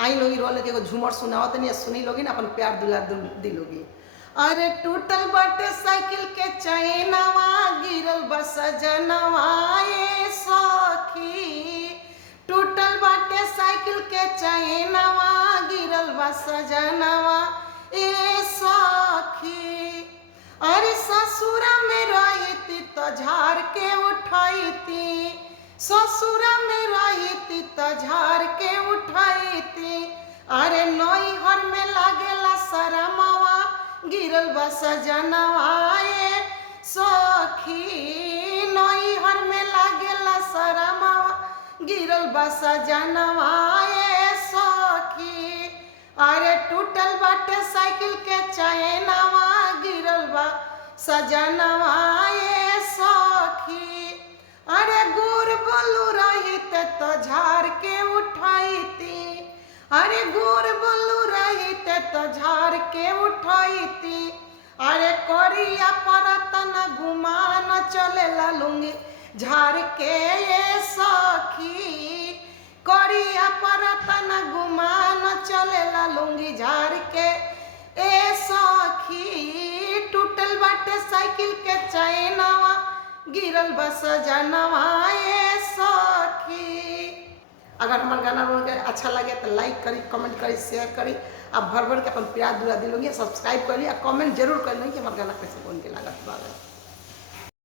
आई लोगी रोल के झूमर सुनावत नहीं सुनी लोगी ना अपन प्यार दुलार दी लोगी। अरे टूटल बाटे साइकिल के चैनवा गिरल बस जनवा ए सखी, टूटल बाटे साइकिल के चैनवा गिरल बस जनवा ए सखी। अरे ससुरा में रही तो झाड़ के उठाई, ससुरा में रही तो झाड़ के उठाई। अरे नैहर में लागेला शरमवा गिरल बस जनवा ए सखी, नैहर में लागेला शरमवा गिरल बस जनवा ए सखी। अरे टूटल बाटे साइकिल के चैनवा गिरल बा सजनवा ए सखी। अरे गुड़ बोलू रही तो झाड़ के उठाई, अरे गुड़ बोलू रही तो झाड़ के उठाई। अरे करिया परत न घुमान चलेला लुंगी झाड़ के ए सखी, करिया परत न घुमान चलेला लुंगी झाड़ के ए सखी। टूटल बाटे साइकिल के चैनवा गिरल बस जनवा ए सखी। अगर हमारे गाना अच्छा लगे तो लाइक करी, कमेंट करी, शेयर करी। आप भर भर के अपन प्यार दुला दिलोगे, सब्सक्राइब करी और कमेंट जरूर कर ली कि हमारे गाना कैसे कौन के लागत बा।